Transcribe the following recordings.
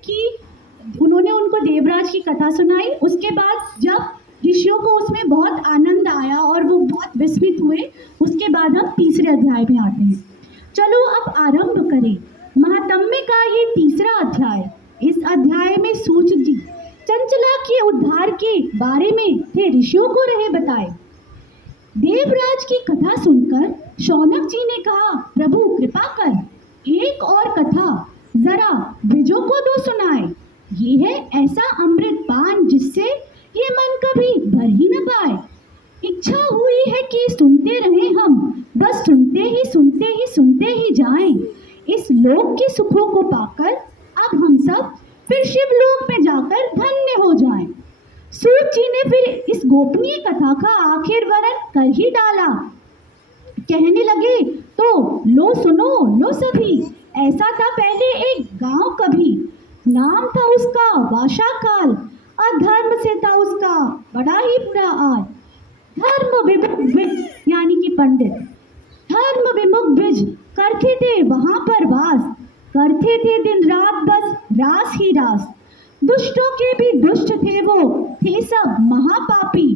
कि उन्होंने उनको देवराज की कथा सुनाई। उसके बाद जब ऋषियों को उसमें बहुत आनंद आया और वो बहुत विस्मित हुए, उसके बाद हम तीसरे अध्याय में आते हैं। चलो अब आरंभ करें महात्म्य का ये तीसरा अध्याय। इस अध्याय में सूत जी चंचला के उद्धार के बारे में थे ऋषियों को रहे बताए। देवराज की कथा सुनकर शौनक जी ने कहा, प्रभु कृपा कर एक और कथा जरा द्विजों को दो सुनाए। ये है ऐसा अमृत पान जिससे ये मन कभी भर ही न पाए। इच्छा हुई है कि सुनते रहें हम, बस सुनते ही जाएं। इस लोक के सुखों को पाकर अब हम सब फिर शिवलोक में जाकर धन्य हो जाएं। सूत जी ने फिर इस गोपनीय कथा का आखिर वर्णन कर ही डाला। कहने लगे, तो लो सुनो लो सभी, ऐसा था पहले एक गांव कभी, नाम था उसका वाशाकाल, अधर्म से था उसका बड़ा ही बुरा हाल। धर्म विमुख यानी कि पंडित, धर्म विमुख द्विज करते थे वहां पर वास, करते थे दिन रात बस रास ही रास। दुष्टों के भी दुष्ट थे वो, थे सब महापापी,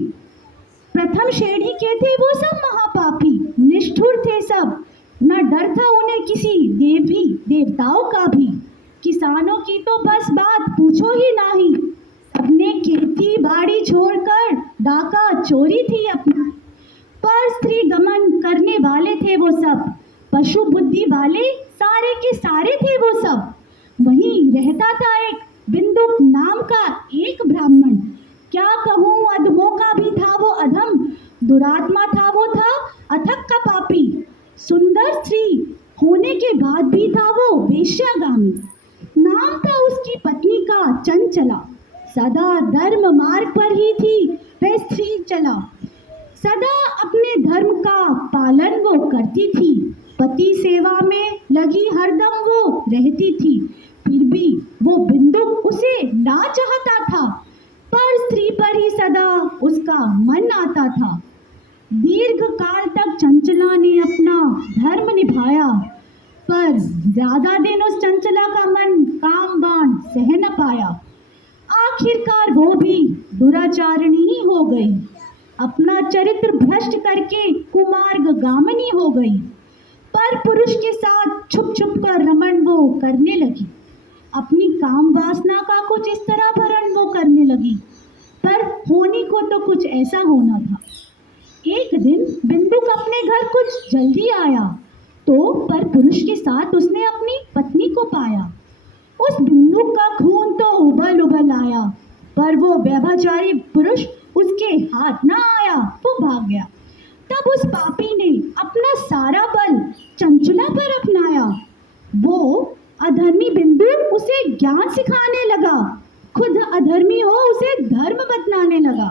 प्रथम श्रेणी के थे वो सब महापापी। निष्ठुर थे सब, न डर था उन्हें किसी देवी देवताओं का भी। किसानों की तो बस बात पूछो ही नहीं, अपने खेती बाड़ी छोड़कर डाका चोरी थी अपना। पर स्त्री गमन करने वाले थे वो सब, पशु बुद्धि वाले सारे के सारे थे वो सब। वहीं रहता था एक बिंदुक नाम का एक ब्राह्मण, क्या कहूँ अधमों का भी था वो अधम, दुरात्मा था वो, था अथक का पापी। सुंदर स्त्री होने के बाद भी था वो वेश्यागामी। नाम था उसकी पत्नी का चंचला, सदा धर्म मार्ग पर ही थी वह स्त्री चला। सदा अपने धर्म का पालन वो करती थी, पति सेवा में लगी हरदम वो रहती थी। फिर भी वो बिंदुक उसे ना चाहता था, पर स्त्री पर ही सदा उसका मन आता था। दीर्घ काल तक चंचला ने अपना धर्म निभाया, पर ज्यादा दिन उस चंचला का मन काम बाण सह न पाया। आखिरकार वो भी दुराचारिणी ही हो गई, अपना चरित्र भ्रष्ट करके कुमार्ग गामिनी हो गई। पर पुरुष के साथ छुप छुप कर रमण वो करने लगी, अपनी काम वासना का कुछ इस तरह भरण वो करने लगी। पर होनी को तो कुछ ऐसा होना था। एक दिन बिंदुक अपने घर कुछ जल्दी आया, तो पर पुरुष के साथ उसने अपनी पत्नी को पाया। उस बिंदुक का खून तो उबल उबल आया, पर वो व्यभिचारी पुरुष उसके हाथ ना आया, वो भाग गया। तब उस पापी ने अपना सारा बल चंचला पर अपनाया। वो अधर्मी बिंदु उसे ज्ञान सिखाने लगा, खुद अधर्मी हो उसे धर्म बतलाने लगा।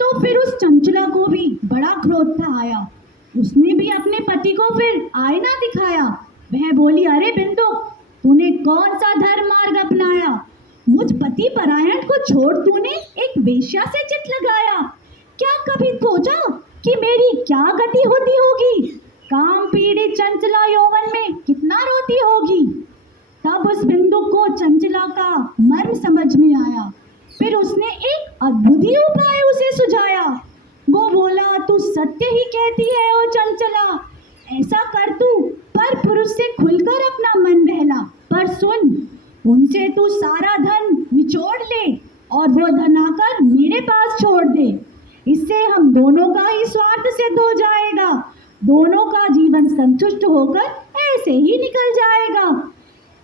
तो फिर उस चंचला को भी बड़ा क्रोध था आया, उसने भी अपने पति को फिर आईना दिखाया। वह बोली, अरे बिंदु, तूने कौन सा धर्म मार्ग अपनाया? मुझ पति परायण को छोड़ तूने एक वेश्या से चित लगाया। क्या कभी सोचा कि मेरी क्या गति होती होगी? काम पीड़ित चंचला यौवन में कितना रोती होगी। तब उस बिंदु को चंचला का मर्म समझ में आया। फिर उसने एक अद्भुत ही उपाय उसे सुझाया। वो बोला, तू सत्य ही कहती है ओ चंचला, ऐसा कर तू पर पुरुष से खुलकर अपना मन बहला। पर सुन, उनसे तू सारा धन निचोड़ ले और वो धन आकर मेरे पास छोड़ दे। इससे हम दोनों का ही स्वार्थ सिद्ध हो जाएगा, दोनों का जीवन संतुष्ट होकर ऐसे ही निकल जाएगा।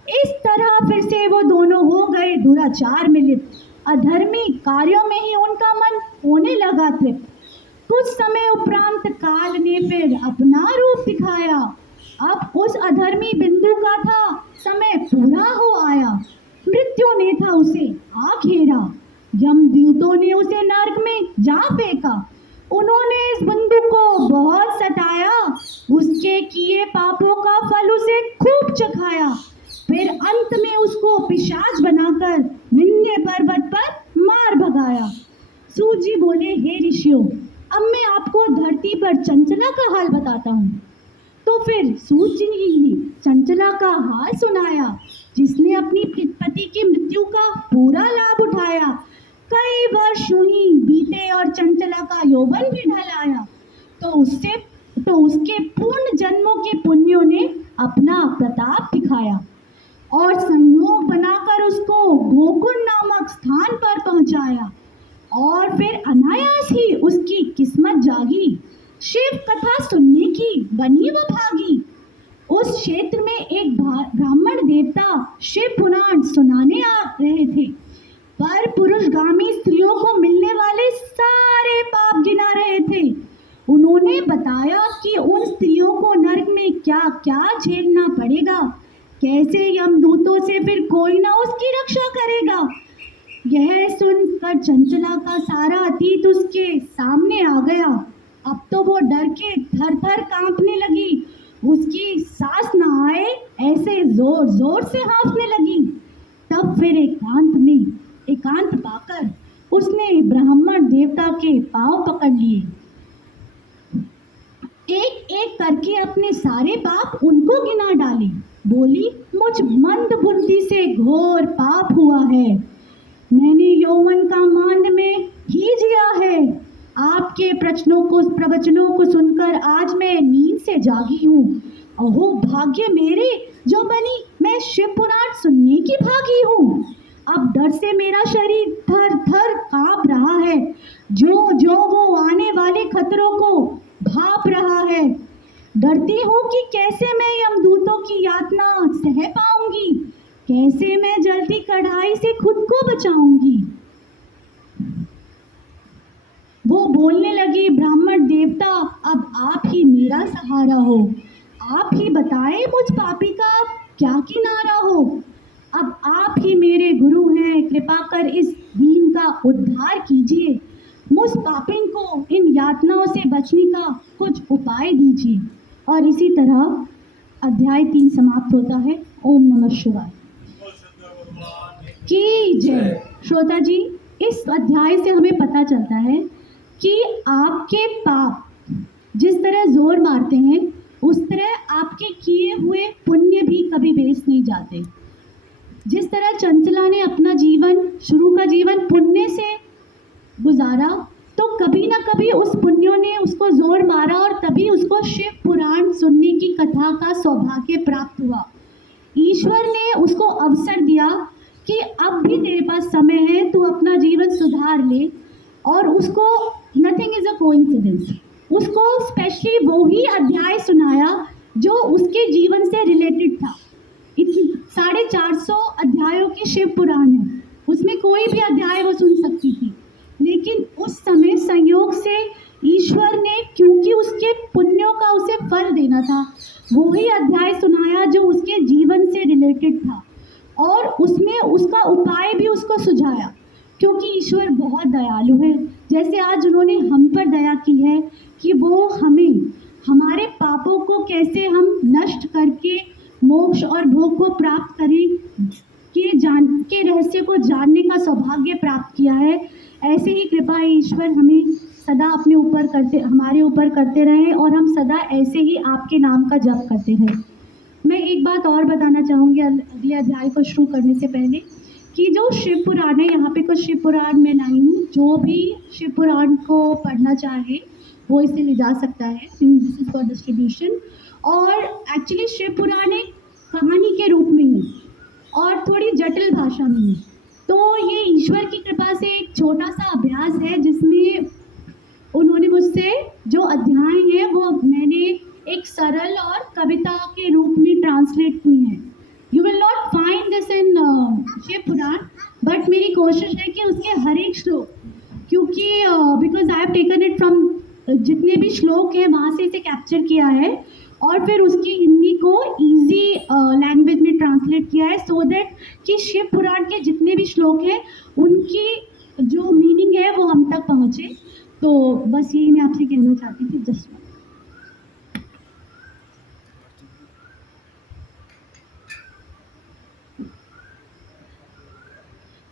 इस तरह फिर से वो दोनों हो गए दुराचार में लिप्त। अधर्मी कार्यों में ही उनका मन होने लगा तृप्त। कुछ समय उपरांत काल ने फिर अपना रूप दिखाया। अब उस अधर्मी बिंदु का था समय पूरा हो आया। मृत्यु ने था उसे आ घेरा, यमदूतों ने उसे नरक में जा फेंका। उन्होंने इस बिंदु को बहुत सताया, उसके किए पापों का फल उसे खूब चखाया। फिर अंत में उसको पिशाच बनाकर विंध्य पर्वत पर मार भगाया। सूत जी बोले, हे ऋषियों, अब मैं आपको धरती पर चंचला का हाल बताता हूँ। तो फिर सूत जी ने चंचला का हाल सुनाया। जिसने अपनी पति की मृत्यु का पूरा लाभ उठाया। कई वर्ष यूं ही बीते और चंचला का यौवन भी ढल आया, तो उसके पूर्ण जन्मों के पुण्यों ने अपना प्रताप दिखाया और संयोग बनाकर उसको गोकुल नामक स्थान पर पहुंचाया। और फिर अनायास ही उसकी किस्मत जागी, शिव कथा सुनने की बनी वो भागी। उस क्षेत्र में एक ब्राह्मण देवता शिव पुराण सुनाने आ रहे थे, पर पुरुषगामी स्त्रियों को मिलने वाले सारे पाप गिना रहे थे। उन्होंने बताया कि उन स्त्रियों को नरक में क्या क्या झेलना पड़ेगा, कैसे यमदूतों से फिर कोई ना उसकी रक्षा करेगा। यह सुनकर चंचला का सारा अतीत उसके सामने आ गया। अब तो वो डर के थर थर कांपने लगी, उसकी सांस न आए ऐसे जोर जोर से हाँफने लगी। तब फिर एकांत पाकर उसने ब्राह्मण देवता के पांव पकड़ लिए, एक एक करके अपने सारे पाप उनको गिना डाले। बोली, मुझ मंद बुद्धि से घोर पाप हुआ है, मैंने यौवन का मांद में ही जिया है। आपके प्रवचनों को सुनकर आज मैं नींद से जागी हूँ। अहो भाग्य मेरे, जो बनी मैं शिव पुराण सुनने की भागी हूँ। अब डर से मेरा शरीर थर थर कांप रहा है, जो जो वो आने वाले खतरों को भाप रहा है। डरती हूँ कि कैसे मैं यमदूतों की यातना सह पाऊंगी, कैसे मैं जलती कढ़ाई से खुद को बचाऊंगी। वो बोलने लगी, ब्राह्मण देवता, अब आप ही मेरा सहारा हो, आप ही बताएं मुझ पापी का क्या किनारा हो। अब आप ही मेरे गुरु हैं, कृपा कर इस दीन का उद्धार कीजिए, मुझ पापिन को इन यातनाओं से बचने का कुछ उपाय दीजिए। और इसी तरह अध्याय 3 समाप्त होता है। ओम नमः शिवाय की जय। श्रोता जी, इस अध्याय से हमें पता चलता है कि आपके पाप जिस तरह जोर मारते हैं, उस तरह आपके किए हुए पुण्य भी कभी वेस्ट नहीं जाते। जिस तरह चंचला ने अपना शुरू का जीवन पुण्य से गुजारा, तो कभी ना कभी उस पुण्यों ने उसको जोर मारा और तभी उसको शिव पुराण सुनने की कथा का सौभाग्य प्राप्त हुआ। ईश्वर ने उसको अवसर दिया कि अब भी तेरे पास समय है, तू अपना जीवन सुधार ले। और उसको नथिंग इज अ कोइंसिडेंस, उसको स्पेशली वो ही अध्याय सुनाया जो उसके जीवन से रिलेटेड था। 450 अध्यायों की शिव पुराण है, उसमें कोई भी अध्याय वो सुन सकती थी, लेकिन उस समय संयोग से ईश्वर ने, क्योंकि उसके पुण्यों का उसे फल देना था, वो ही अध्याय सुनाया जो उसके जीवन से रिलेटेड था। और उसमें उसका उपाय भी उसको सुझाया, क्योंकि ईश्वर बहुत दयालु है। जैसे आज उन्होंने हम पर दया की है कि वो हमें हमारे पापों को कैसे हम नष्ट करके मोक्ष और भोग को प्राप्त करें के रहस्य को जानने का सौभाग्य प्राप्त किया है। ऐसे ही कृपा ईश्वर हमें सदा हमारे ऊपर करते रहें और हम सदा ऐसे ही आपके नाम का जप करते रहें। मैं एक बात और बताना चाहूँगी अगले अध्याय को शुरू करने से पहले, कि जो शिव पुराण है, यहाँ पे कुछ शिव पुराण मैं लाई हूँ, जो भी शिव पुराण को पढ़ना चाहे वो इसे ले जा सकता है, दिस इज फॉर डिस्ट्रीब्यूशन। और एक्चुअली शिव पुराण एक कहानी के रूप में है और थोड़ी जटिल भाषा में है, तो ये ईश्वर की कृपा से एक छोटा सा अभ्यास है जिसमें उन्होंने मुझसे जो अध्याय है वो मैंने एक सरल और कविता के रूप में ट्रांसलेट की है। You will not find this in Shiv Puran, but मेरी कोशिश है कि उसके हर एक श्लोक, क्योंकि because I have taken it from जितने भी श्लोक हैं वहाँ से इसे कैप्चर किया है और फिर उसकी हिंदी को इजी लैंग्वेज में ट्रांसलेट किया है, सो दैट कि शिव पुराण के जितने भी श्लोक हैं उनकी जो मीनिंग है वो हम तक पहुँचे। तो बस यही मैं आपसे कहना चाहती थी। जस्ट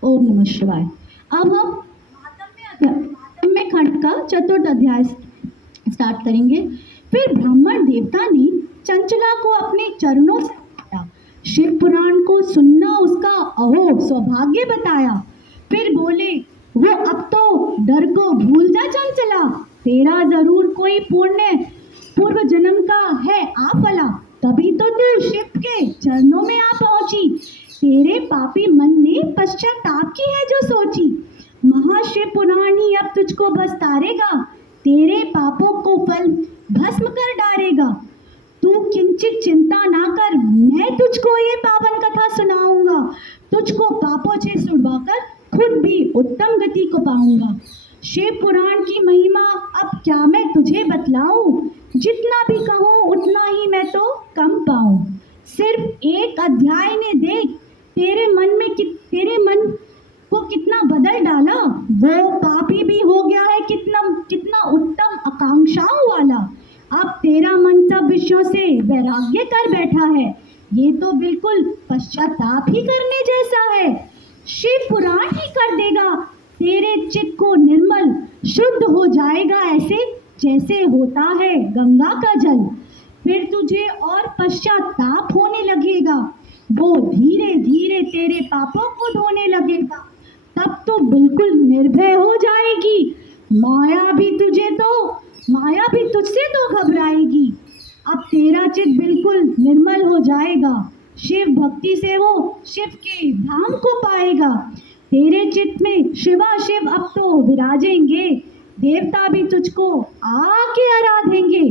ओम नमः शिवाय। अब हम मातम्य खंड का चतुर्थ अध्याय स्टार्ट करेंगे। फिर ब्राह्मण देवता ने चंचला को अपने चरणों से उठाया, शिव पुराण को सुनना उसका अहो सौभाग्य बताया। फिर बोले, वो अब तो डर को भूल जा चंचला, तेरा जरूर कोई पुण्य पूर्व जन्म का है आफला, तभी तो तू शिव के चरणों में आ पहुंची। तेरे पापी मन ने पश्चाताप की है जो सोची, महाशिव पुराण ही अब तुझको बस तारेगा, तेरे पापों को फल भस्म कर डालेगा। तू किंचित चिंता ना कर, मैं तुझको ये पावन कथा सुनाऊंगा, तुझको पापों से छुड़वाकर खुद भी उत्तम गति को पाऊंगा। शिव पुराण की महिमा अब क्या मैं तुझे बतलाऊं, जितना भी कहूँ उतना ही मैं तो कम पाऊं। सिर्फ एक अध्याय ने देख तेरे मन को कितना बदल डाला, वो पापी भी हो गया है कितना उत्तम आकांक्षाओं वाला। अब तेरा मन सब विषयों से वैराग्य कर बैठा है, ये तो बिल्कुल पश्चाताप ही करने जैसा है। शिव पुराण ही कर देगा तेरे चित्त को निर्मल, शुद्ध हो जाएगा ऐसे जैसे होता है गंगा का जल। फिर तुझे और पश्चाताप होने लगेगा, वो धीरे धीरे तेरे पापों को धोने लगेगा, तब तो बिल्कुल निर्भय हो जाएगी। माया भी तुझसे तो घबराएगी। अब तेरा चित्त बिल्कुल निर्मल हो जाएगा, शिव भक्ति से वो शिव के धाम को पाएगा। तेरे चित्त में शिवा शिव अब तो विराजेंगे, देवता भी तुझको आके आराधेंगे।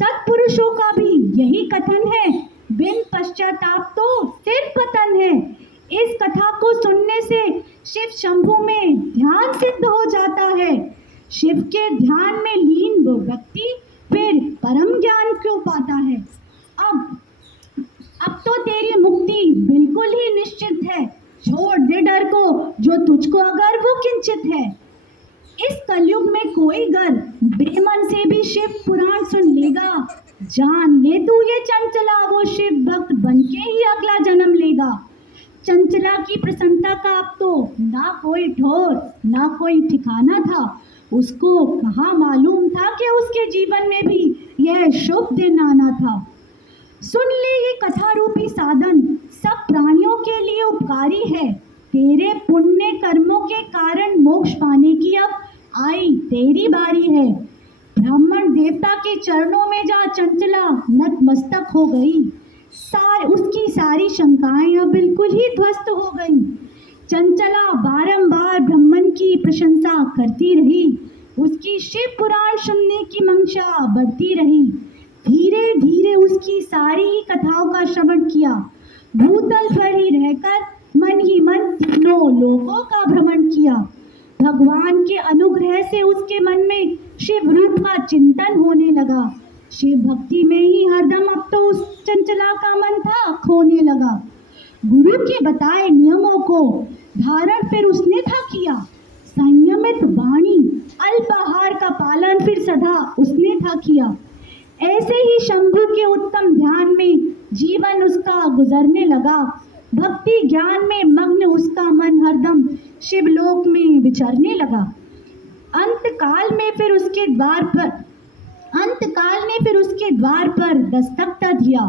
सत्पुरुषों का भी यही कथन है, बिन पश्चाताप तो सिर पतन है। इस कथा को सुनने से शिव शंभु में ध्यान सिद्ध हो जाता है। शिव के ध्यान में लीन वो व्यक्ति फिर परम ज्ञान क्यों पाता है। अब तो तेरी मुक्ति बिल्कुल ही निश्चित है, छोड़ दे डर को जो तुझको अगर वो किंचित है। इस कलयुग में कोई गर बेमन से भी शिव पुराण सुन लेगा, जान ले तू ये चंचला वो शिव भक्त बनके ही अगला जन्म लेगा। चंचला की प्रसन्नता का अब तो ना कोई ठोर ना कोई ठिकाना था, उसको कहाँ मालूम था कि उसके जीवन में भी यह शुभ दिन आना था। सुन ले ये कथा रूपी साधन सब प्राणियों के लिए उपकारी है, तेरे पुण्य कर्मों के कारण मोक्ष पाने की अब आई तेरी बारी है। ब्राह्मण देवता के चरणों में जा चंचला नतमस्तक हो गई, उसकी सारी शंकाएं अब बिल्कुल ही ध्वस्त हो गई। चंचला बारंबार ब्राह्मण की प्रशंसा करती रही, उसकी शिव पुराण सुनने की मंशा बढ़ती रही। धीरे धीरे उसकी सारी ही कथाओं का श्रवण किया, भूतल पर ही रहकर मन ही मन तीनों लोकों का भ्रमण किया। भगवान के अनुग्रह से उसके मन में शिव रूप का चिंतन होने लगा। शिव भक्ति में ही हरदम अब तो उस चंचला का मन था खोने लगा। गुरु के बताए नियमों को धारण फिर उसने था किया, संयमित वाणी अल्पाहार का पालन फिर सदा उसने था किया। ऐसे ही शंभु के उत्तम ध्यान में जीवन उसका गुजरने लगा। भक्ति ज्ञान में मग्न उसका मन हरदम शिवलोक में विचरने लगा। अंतकाल ने फिर उसके द्वार पर दस्तक दिया।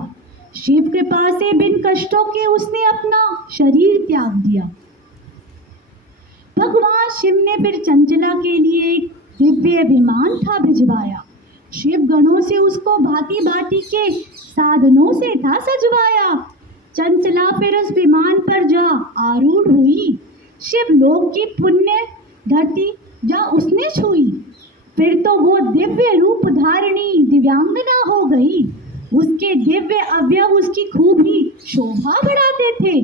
शिव कृपा से बिन कष्टों के उसने अपना शरीर त्याग दिया। भगवान शिव ने फिर चंचला के लिए एक दिव्य विमान था भिजवाया। शिव गणों से उसको भांति भांति के साधनों से था सजवाया। चंचला फिर उस विमान पर जा आरूढ़ हुई, शिवलोक की पुण्य धरती जा उसने छुई। फिर तो वो दिव्य रूप धारिणी दिव्यांगना हो गई। उसके दिव्य अवयव उसकी खूब ही शोभा बढ़ाते थे।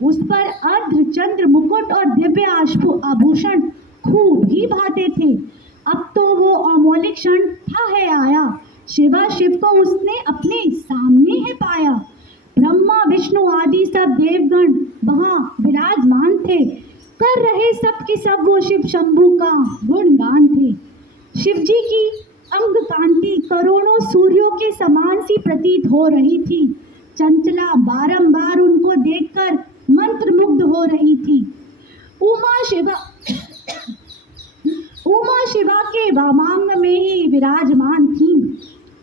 उस पर अर्ध चंद्र मुकुट और दिव्य आभूषण खूब ही भाते थे। अब तो वो अमौलिक क्षण था है आया, शिवा शिव को उसने अपने सामने है पाया। ब्रह्मा विष्णु आदि सब देवगण वहाँ विराजमान थे, कर रहे सब की सब वो शिव शंभु का गुणगान थे। शिव जी की अंग कांति करोड़ों सूर्यों के समान सी प्रतीत हो रही थी। चंचला बारंबार उनको देखकर मंत्रमुग्ध हो रही थी। उमा शिवा के वामांग में ही विराजमान थी।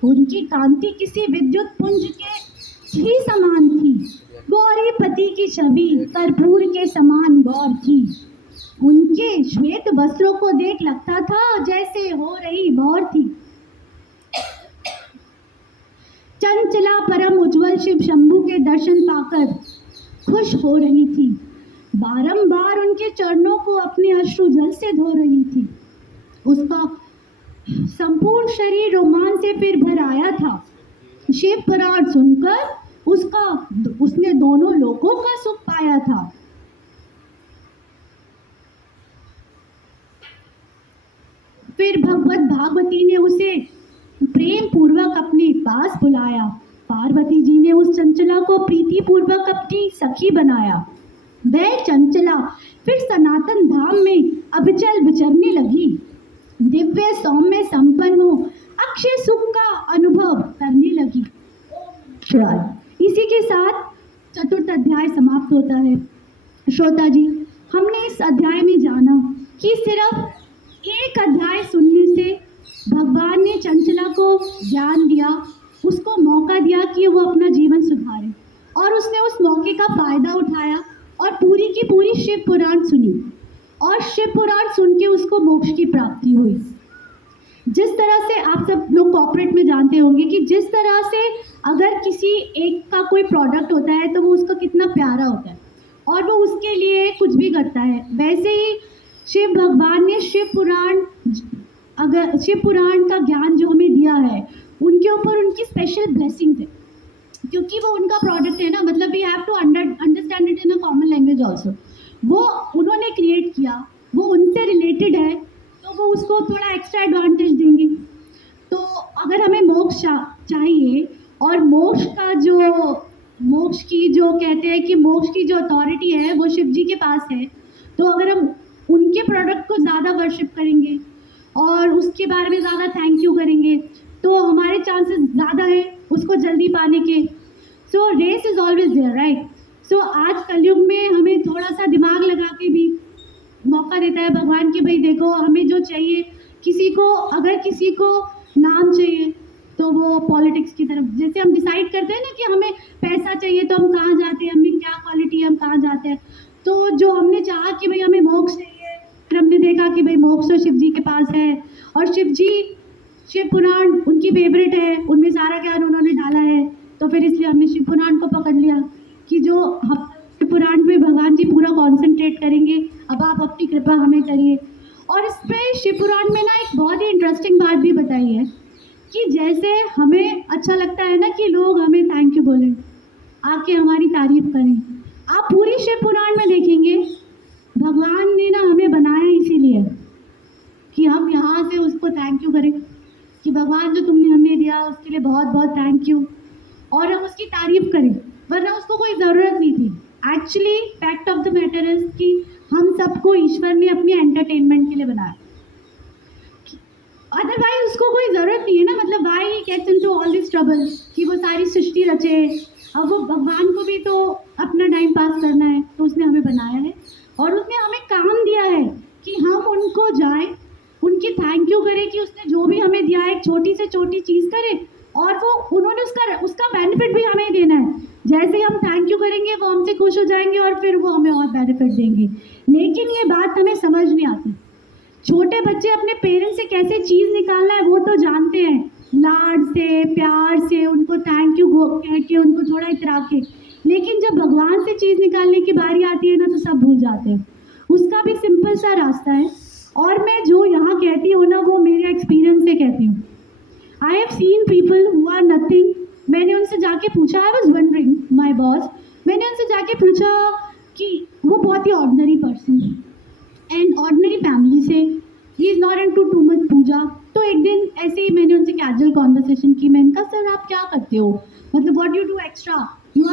उनकी कांति किसी विद्युत पुंज के ही समान थी। की छवि कर्पूर के समान गौर थी। उनके श्वेत वस्त्रों को देख लगता था जैसे हो रही भौर थी। चंचला परम उज्जवल शिव शंभू के दर्शन पाकर खुश हो रही थी। बारंबार उनके चरणों को अपने अश्रु जल से धो रही थी। उसका संपूर्ण शरीर रोमांच से फिर भर आया था। शिव पुराण सुनकर उसने दोनों लोकों का सुख पाया था। फिर भगवत भागवती ने उसे प्रेम पूर्वक अपने पास बुलाया। पार्वती जी ने उस चंचला को प्रीति पूर्वक अपनी सखी बनाया। वह चंचला फिर सनातन धाम में अविचल विचरने लगी। दिव्य सौम्य संपन्न हो अक्षय सुख का अनुभव करने लगी। इसी के साथ चतुर्थ अध्याय समाप्त होता है। श्रोता जी, हमने इस अध्याय में जाना कि सिर्फ एक अध्याय सुनने से भगवान ने चंचला को ज्ञान दिया, उसको मौका दिया कि वो अपना जीवन सुधारे, और उसने उस मौके का फायदा उठाया और पूरी की पूरी शिव पुराण सुनी, और शिव पुराण सुन के उसको मोक्ष की प्राप्ति हुई। जिस तरह से आप सब लोग कॉर्पोरेट में जानते होंगे कि जिस तरह से अगर किसी एक का कोई प्रोडक्ट होता है तो वो उसका कितना प्यारा होता है और वो उसके लिए कुछ भी करता है, वैसे ही शिव भगवान ने शिव पुराण का ज्ञान जो हमें दिया है उनके ऊपर उनकी स्पेशल ब्लेसिंग्स है, क्योंकि वो उनका प्रोडक्ट है ना, मतलब we have to understand it in a common language also. वो उन्होंने क्रिएट किया, वो उनसे रिलेटेड है, तो वो उसको थोड़ा एक्स्ट्रा एडवांटेज देंगे। तो अगर हमें मोक्ष चाहिए और मोक्ष की जो कहते हैं कि मोक्ष की जो अथॉरिटी है वो शिव जी के पास है, तो अगर हम उनके प्रोडक्ट को ज़्यादा वर्शिप करेंगे और उसके बारे में ज़्यादा थैंक यू करेंगे तो हमारे चांसेस ज़्यादा है उसको जल्दी पाने के। So race is always there, right. So आज कलयुग में हमें थोड़ा सा दिमाग लगा के भी मौका देता है भगवान कि भाई देखो हमें जो चाहिए, अगर किसी को नाम चाहिए तो वो पॉलिटिक्स की तरफ, जैसे हम डिसाइड करते हैं ना कि हमें पैसा चाहिए तो हम कहाँ जाते हैं, हमें क्या क्वालिटी है हम कहाँ जाते हैं। तो जो हमने चाहा कि भाई हमें मोक्ष चाहिए, फिर हमने देखा कि भाई मोक्ष तो शिव जी के पास है, और शिव पुराण उनकी फेवरेट है, उनमें सारा ज्ञान उन्होंने डाला है, तो फिर इसलिए हमने शिव पुराण को पकड़ लिया कि जो शिव पुराण में भगवान जी पूरा कॉन्सेंट्रेट करेंगे, अब आप अपनी कृपा हमें करिए। और इस पर शिव पुराण में ना एक बहुत ही इंटरेस्टिंग बात भी बताई है कि जैसे हमें अच्छा लगता है ना कि लोग हमें थैंक यू बोलें, आके हमारी तारीफ करें, आप पूरी शिव पुराण में देखेंगे भगवान ने ना हमें बनाया इसीलिए कि हम यहाँ से उसको थैंक यू करें कि भगवान जो तुमने हमें दिया उसके लिए बहुत बहुत थैंक यू, और हम उसकी तारीफ करें, वरना उसको कोई ज़रूरत नहीं थी। Actually fact of the matter is कि हम सबको ईश्वर ने अपनी एंटरटेनमेंट के लिए बनाया, अदरवाइज उसको कोई ज़रूरत नहीं है ना, मतलब why he gets into all this trouble कि वो सारी सृष्टि रचे। अब वो भगवान को भी तो अपना टाइम पास करना है, तो उसने हमें बनाया है और उसने हमें काम दिया है कि हम उनको जाएं, उनकी थैंक यू करें कि उसने जो भी हमें दिया है एक छोटी से छोटी चीज़ करें, और वो उन्होंने उसका बेनिफिट भी हमें देना है। जैसे हम थैंक यू करेंगे वो हमसे खुश हो जाएंगे और फिर वो हमें और बेनिफिट देंगे। लेकिन ये बात हमें समझ नहीं आती, छोटे बच्चे अपने पेरेंट्स से कैसे चीज़ निकालना है वो तो जानते हैं, लाड से प्यार से उनको थैंक यू कह के उनको थोड़ा इतरा के, लेकिन जब भगवान से चीज़ निकालने की बारी आती है ना तो सब भूल जाते हैं। उसका भी सिंपल सा रास्ता है, और मैं जो यहाँ कहती हूँ ना वो मेरे एक्सपीरियंस से कहती हूँ। I have seen people who are nothing. मैंने उनसे जाके पूछा, I was wondering my boss, मैंने उनसे जाके पूछा कि वो बहुत ही ऑर्डिनरी पर्सन है एंड ऑर्डिनरी फैमिली से, he is not into too much puja. तो एक दिन ऐसे ही मैंने उनसे कैजुअल कॉन्वर्सेशन की, मैंने कहा सर आप क्या करते हो, मतलब what you do extra, you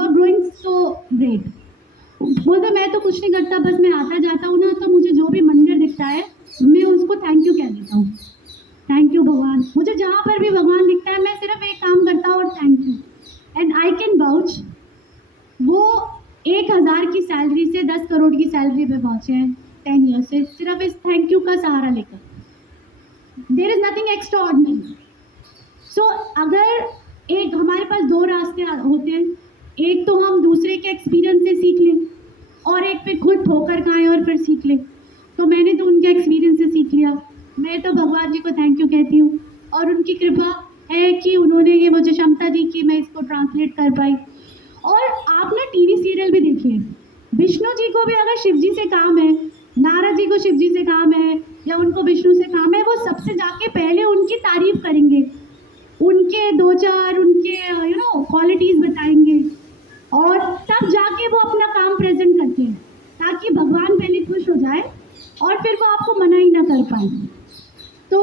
are growing so great. बोलते मैं तो कुछ नहीं करता, बस मैं आता जाता हूँ ना तो मुझे जो भी मंदिर दिखता है मैं उसको थैंक यू कह देता हूँ, थैंक यू भगवान। मुझे जहाँ पर भी भगवान दिखता है मैं सिर्फ एक काम करता हूँ और thank you. And I can vouch, वो 1000 की सैलरी से 10 करोड़ की सैलरी पे पहुँचे हैं 10 ईयर से, सिर्फ इस थैंक यू का सहारा लेकर। There is nothing extraordinary. So अगर एक हमारे पास 2 रास्ते होते हैं, एक तो हम दूसरे के एक्सपीरियंस से सीख लें और एक पे खुद ठोकर खाएं और फिर सीख लें। तो मैंने तो उनके एक्सपीरियंस से सीख लिया। मैं तो भगवान जी को थैंक यू कहती हूँ और उनकी कृपा है कि उन्होंने ये मुझे क्षमता दी कि मैं इसको ट्रांसलेट कर पाई। और आप ना टीवी सीरियल भी देखिए, विष्णु जी को भी अगर शिव जी से काम है, नारद जी को शिव जी से काम है या उनको विष्णु से काम है, वो सबसे जाके पहले उनकी तारीफ करेंगे, उनके दो चार उनके क्वालिटीज बताएंगे और तब जाके वो अपना काम प्रेजेंट करते हैं, ताकि भगवान पहले खुश हो जाए और फिर वो आपको मना ही ना कर पाए। तो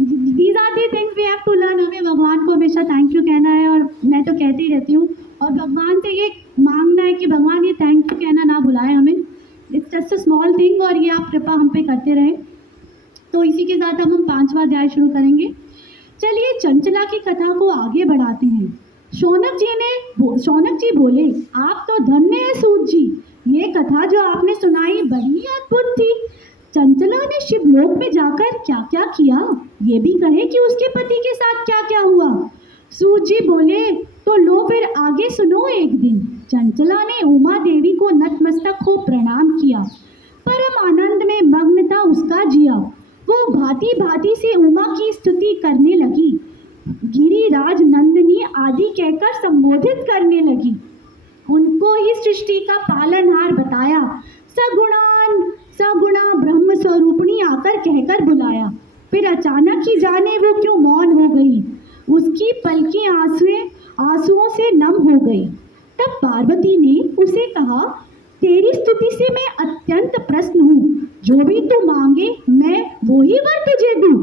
these are the things we have to learn. हमें भगवान को हमेशा थैंक यू कहना है और मैं तो कहती ही रहती हूँ और भगवान से ये मांगना है कि भगवान ये थैंक यू कहना ना भुलाए हमें। It's just a small thing और ये आप कृपा हम पे करते रहे। तो इसी के साथ हम 5वां अध्याय शुरू करेंगे। चलिए चंचला की कथा को आगे बढ़ाते हैं। शौनक जी बोले, आप तो धन्य है सूत जी, ये कथा जो आपने सुनाई बड़ी अद्भुत थी। चंचला ने शिवलोक में जाकर क्या क्या किया, ये भी कहे कि उसके पति के साथ क्या क्या हुआ। सूत जी बोले, तो लो फिर आगे सुनो। एक दिन चंचला ने उमा देवी को नतमस्तक हो प्रणाम किया। परम आनंद में मग्न था उसका जिया। वो भांति भांति से उमा की स्तुति करने लगी, गिरिराज नंदिनी आदि कहकर संबोधित करने लगी। उनको ही सृष्टि का पालनहार बताया। सगुणा ब्रह्म स्वरूपिणी आकर कहकर बुलाया। फिर अचानक ही जाने वो क्यों मौन हो गई, उसकी पलकें आंसुओं से नम हो गई। तब पार्वती ने उसे कहा, तेरी स्तुति से मैं अत्यंत प्रसन्न हूँ, जो भी तू मांगे मैं वो ही वर तुझे दूँ।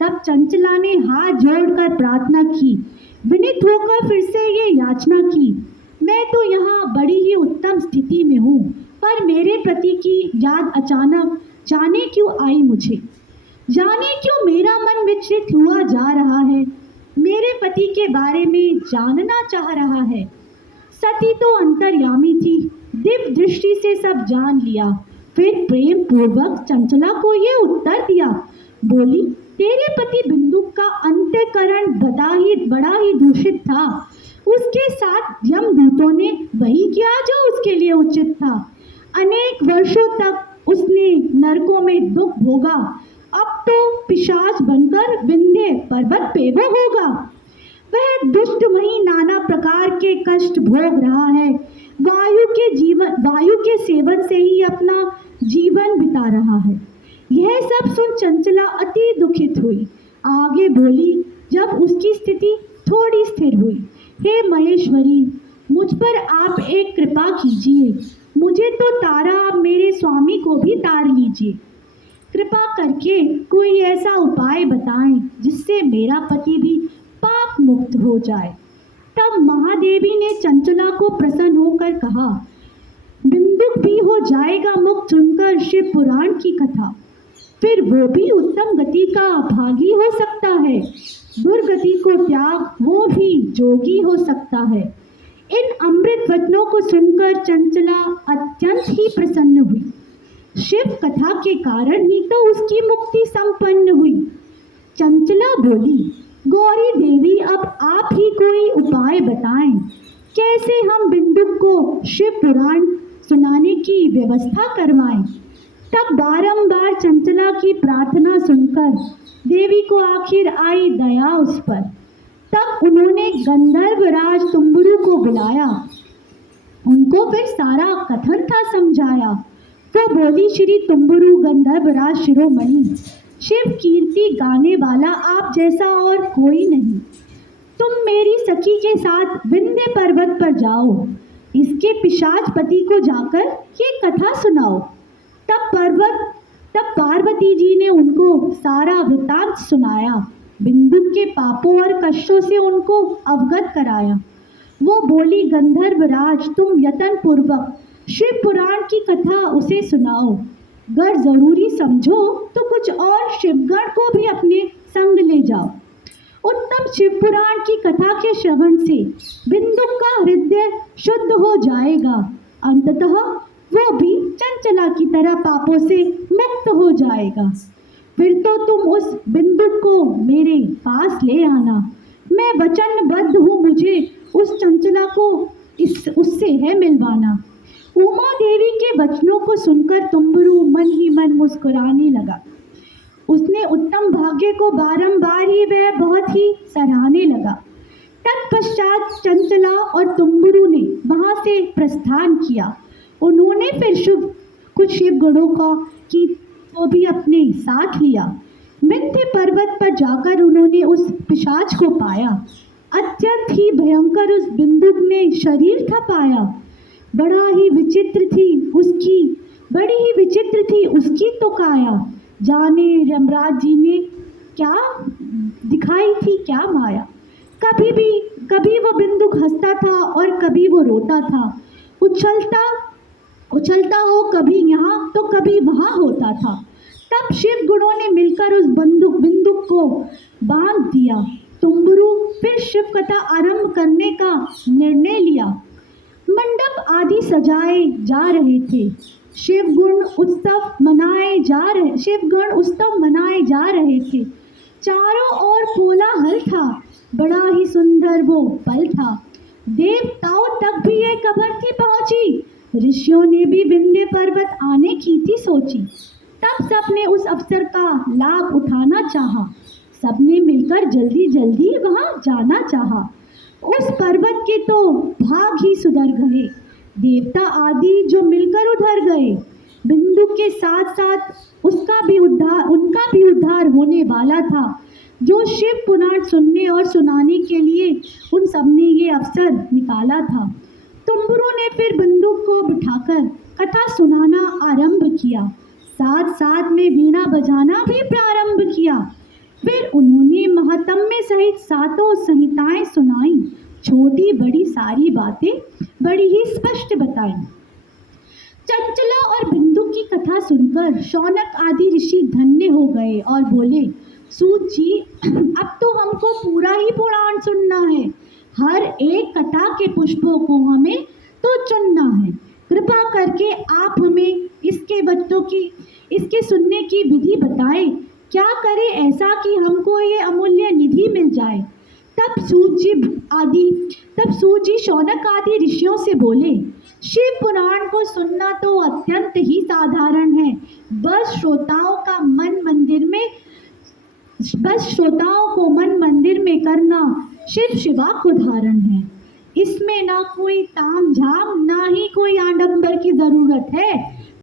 तब चंचला ने हाथ जोड़कर प्रार्थना की, विनीत होकर फिर से ये याचना की, मैं तो यहाँ बड़ी ही उत्तम स्थिति में हूँ, पर मेरे पति की याद अचानक जाने क्यों आई मुझे, जाने क्यों मेरा मन विचलित हुआ जा रहा है, मेरे पति के बारे में जानना चाह रहा है। सती तो अंतर्यामी थी, दिव्य दृष्टि से सब जान लिया। फिर प्रेम पूर्वक चंचला को ये उत्तर दिया, बोली, तेरे पति बिंदु का अंतःकरण बड़ा ही दूषित था। उसके साथ यमदूतों ने वही किया जो उसके लिए उचित था। अनेक वर्षों तक उसने नरकों में दुख भोगा। अब तो पिशाच बनकर विंध्य पर्वत पे वो होगा। वह दुष्ट वही नाना प्रकार के कष्ट भोग रहा है। वायु के सेवन से ही अपना जीवन बिता रहा है। यह सब सुन चंचला अति दुखित हुई। आगे बोली, जब उसकी स्थिति थोड़ी स्थिर हुई, हे महेश्वरी, मुझ पर आप एक कृपा कीजिए, मुझे तो तारा, आप मेरे स्वामी को भी तार लीजिए। कृपा करके कोई ऐसा उपाय बताएं जिससे मेरा पति भी पाप मुक्त हो जाए। तब महादेवी ने चंचला को प्रसन्न होकर कहा, बिंदुक भी हो जाएगा मुक्त सुनकर शिव पुराण की कथा। फिर वो भी उत्तम गति का भागी हो सकता है, दुर्गति को त्याग वो भी जोगी हो सकता है। इन अमृत वचनों को सुनकर चंचला अत्यंत ही प्रसन्न हुई। शिव कथा के कारण ही तो उसकी मुक्ति संपन्न हुई। चंचला बोली, गौरी देवी, अब आप ही कोई उपाय बताएं, कैसे हम बिंदुक को शिव पुराण सुनाने की व्यवस्था करवाएं। तब बारंबार चंचला की प्रार्थना सुनकर देवी को आखिर आई दया उस पर। तब उन्होंने गंधर्वराज तुम्बुरु को बुलाया, उनको फिर सारा कथन था समझाया। तो बोली, श्री तुम्बुरु गंधर्वराज शिरोमणि, शिव कीर्ति गाने वाला आप जैसा और कोई नहीं। तुम मेरी सखी के साथ विंध्य पर्वत पर जाओ, इसके पिशाच पति को जाकर ये कथा सुनाओ। तब पार्वती जी ने उनको सारा वृतांत सुनाया, बिंदु के पापों और कष्टों से उनको अवगत कराया। वो बोली, गंधर्वराज, तुम यत्न पूर्वक शिव पुराण की कथा उसे सुनाओ। अगर जरूरी समझो तो कुछ और शिवगण को भी अपने संग ले जाओ। उत्तम शिव पुराण की कथा के श्रवण से बिंदु का हृदय शुद्ध हो जाएगा। अंततः वो भी चंचला की तरह पापों से मुक्त हो जाएगा। फिर तो तुम उस बिंदु को मेरे पास ले आना। मैं वचनबद्ध हूँ, मुझे उस चंचला को उससे है मिलवाना। उमा देवी के वचनों को सुनकर तुम्बरू मन ही मन मुस्कुराने लगा। उसने उत्तम भाग्य को बारंबार ही वह बहुत ही सराहने लगा। तत्पश्चात चंचला और तुम्बरू ने वहां से प्रस्थान किया। उन्होंने फिर कुछ शिव गुणों को भी अपने साथ लिया। विंध्य पर्वत पर जाकर उन्होंने उस पिशाच को पाया। अत्यंत ही भयंकर उस बिंदुक ने शरीर था पाया। बड़ी ही विचित्र थी उसकी तो काया। जाने यमराज जी ने क्या दिखाई थी क्या माया। कभी वो बिंदुक हंसता था और कभी वो रोता था। उछलता हो कभी यहाँ तो कभी वहाँ होता था। तब शिव गुणों ने मिलकर उस बिंदुक को बांध दिया। तुम्बरू फिर शिव कथा आरंभ करने का निर्णय लिया। मंडप आदि सजाए जा रहे थे। शिवगुण उत्सव मनाए जा रहे थे। चारों ओर कोलाहल था। बड़ा ही सुंदर वो पल था। देवताओं तक भी ये खबर थी पहुंची। ऋषियों ने भी विंध्य पर्वत आने की थी सोची। तब सबने उस अवसर का लाभ उठाना चाहा। सबने मिलकर जल्दी वहां जाना चाहा। उस पर्वत के तो भाग ही सुधर गए। देवता आदि जो मिलकर उधर गए। बिंदु के साथ साथ उनका भी उद्धार होने वाला था। जो शिव पुराण सुनने और सुनाने के लिए उन सबने ये अवसर निकाला था। तुम्बरू ने फिर बंदूक को बिठाकर कथा सुनाना आरंभ किया। साथ में वीणा बजाना भी प्रारंभ किया। फिर उन्होंने महात्म्य सहित सातों संहिताएं सुनाई। छोटी बड़ी सारी बातें बड़ी ही स्पष्ट बताई। चंचला और बिंदु की कथा सुनकर शौनक आदि ऋषि धन्य हो गए और बोले, सूत जी अब तो हमको पूरा ही पुराण सुनना है। हर एक कथा के पुष्पों को हमें तो चुनना है। कृपा करके आप हमें इसके सुनने की विधि बताएं। क्या करें ऐसा कि हमको ये अमूल्य निधि मिल जाए। तब सूत जी शौनक आदि ऋषियों से बोले, शिव पुराण को सुनना तो अत्यंत ही साधारण है। बस श्रोताओं को मन मंदिर में करना शिवा को धारण है। इसमें ना कोई ताम झाम ना ही कोई आडंबर की जरूरत है।